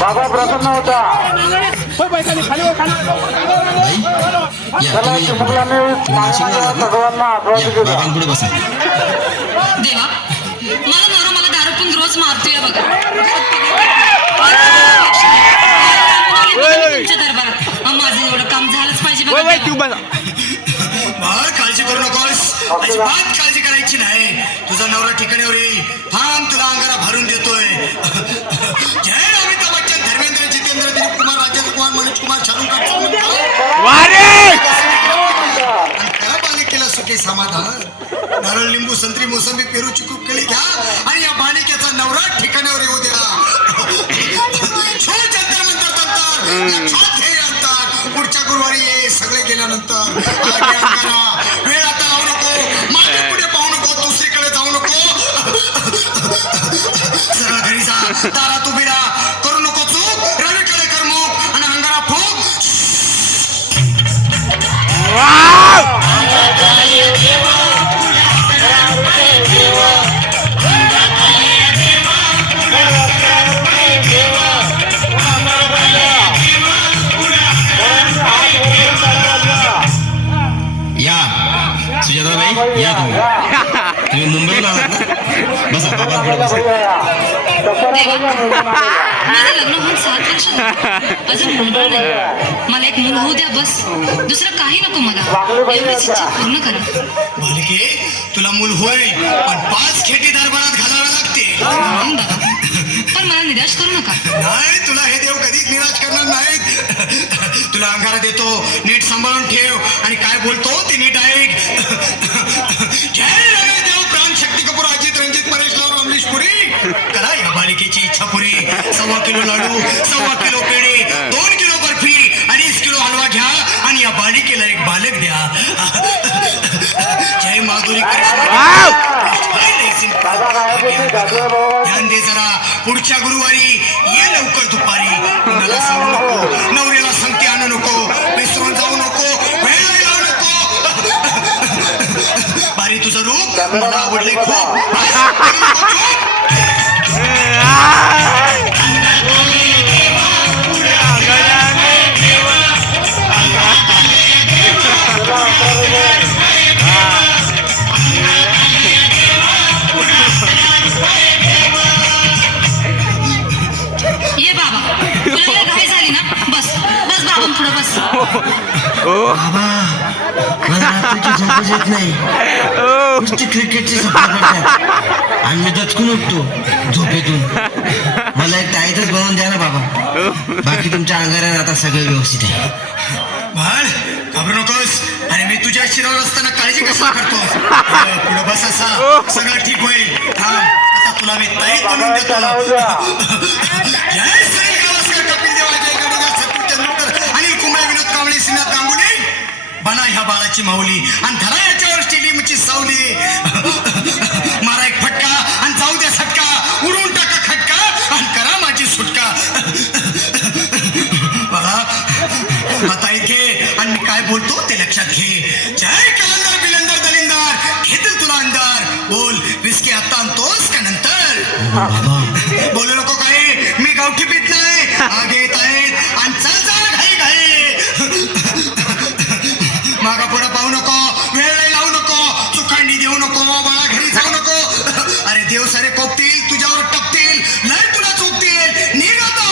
बाबा प्रसन्न होता बाबांपुढे बसा. देवा मला नवरा मला दारू पण रोज मारतोय बघा. तुमच्या दरबारात माझं एवढं काम झालंच पाहिजे बघा. बाळ काळजी करू नकोस, अजिबात काळजी करायची नाही. तुझा नवरा ठिकाणावर येईल. थांब, तुला अंगारा भरून देतोय. जय अमिताभ बच्चन, धर्मेंद्र, जितेंद्र, दिलीप कुमार, राजेंद्र कुमार, मनोज कुमार, शाहरुख करा बालिकेला सुखे समाधान. नारळ, लिंबू, संत्री, मोसंबी, पेरू, चिकू, केळी घ्या आणि या बालिकेचा नवरा ठिकाणावर येऊ द्या. छोट अंतर मंतर तंतर लक्षात घे अंतर. पुढच्या गुरुवारी ये. सगळे गेल्यानंतर वेळ आता लावू नको, मागे पुढे पाहू नको, दुसरीकडे जाऊ नको. सरळ घरी जा, दारात उभी राहा. करू नको चूक, रवीकडे कर मुख आणि अंगारा फूक. सुजाताबाई या, तुम्ही मुंबईला आलात ना? बसा, बाबांकडे बसा. माझं लग्न होऊन 7 वर्ष अजून मुलगा नाही. मला एक मुलं होऊ द्या बस, दुसरं काही नको मला. एवढीच इच्छा पूर्ण करा. बालिके, तुला मूल होय, पण 5 खेटी दरबारात घालाव्या लागते. बाबा पण मला निराश करू नका. नाही, तुला हे देव कधीच निराश करणार नाहीत. तुला अंगारा देतो, नीट सांभाळून ठेव आणि काय बोलतो ते नीट ऐक. जय रमेश देव, प्राण, शक्ती कपूर, अजित, रंजित, परेश लाल, अमरीश पुरी. करा या बालिकेची इच्छा पुरी. 1.25 किलो लाडू, 1.25 किलो पेढे, 2 किलो बर्फी, 2.5 किलो हलवा घ्या आणि या बालिकेला एक बालक द्या. जय माधुरी ध्यान दे जरा. पुढच्या गुरुवारी ये लवकर दुपारी. कुणाला सांगू नको, नवऱ्याला संगती आणू नको, विसरून जाऊ नको, वेळ लावू नको. बारी तुझं रूप मला आवडले खूप. ये बाबा, तुला घाई झाली ना? बस बस बाबा पुढे बस. बाबा मला रात्रीची झोपच येत नाही. नुसती क्रिकेटची सफर आणि मी दचकून उठतो झोपेतून. मला एक ताईतच बनवून द्या ना बाबा. बाकी तुमच्या अंगारात आता सगळं व्यवस्थित आहे. बाळ, घाबरू नकोस. अरे मी तुझ्या शिरावर असताना काळजी कशाला करतोस? पुढे बस, असा सगळं ठीक होईल. थांब, आता तुला मी ताईत बनवून देतो. जय श्री गावस्कर, कपिल देव, अजय गडिगा, सतीश तेंडुलकर, अनिल कुंबळे, विनोद कांबळे, श्रीनाथ गांगुली. बना ह्या बाळाची माऊली आणि धरा याच्यावर स्टेडियमची सावली. मारा एक फटका आणि जाऊ द्या सटका. उडवून टाका खटका आणि करा माझी सुटका. बघा, आता इथे आणि मी काय बोलतो ते लक्षात घे. जय कलंदर, बिलंदर, दलिंदर, घेतील तुला अंधार. बोल, विस्की आता आणतोस का नंतर? बोलू नको काही, मी गावठी पीत नाही. आगे येत आहेत आणि चल चल घाई घाई. मागा पुढे पाहू नको, वेळ लावू नको, चुकांडी देऊ नको, बाळा घरी जाऊ नको. अरे देव सारे कोपतील, तुझ्यावर टपतील, लय तुला चोपतील. निघ आता.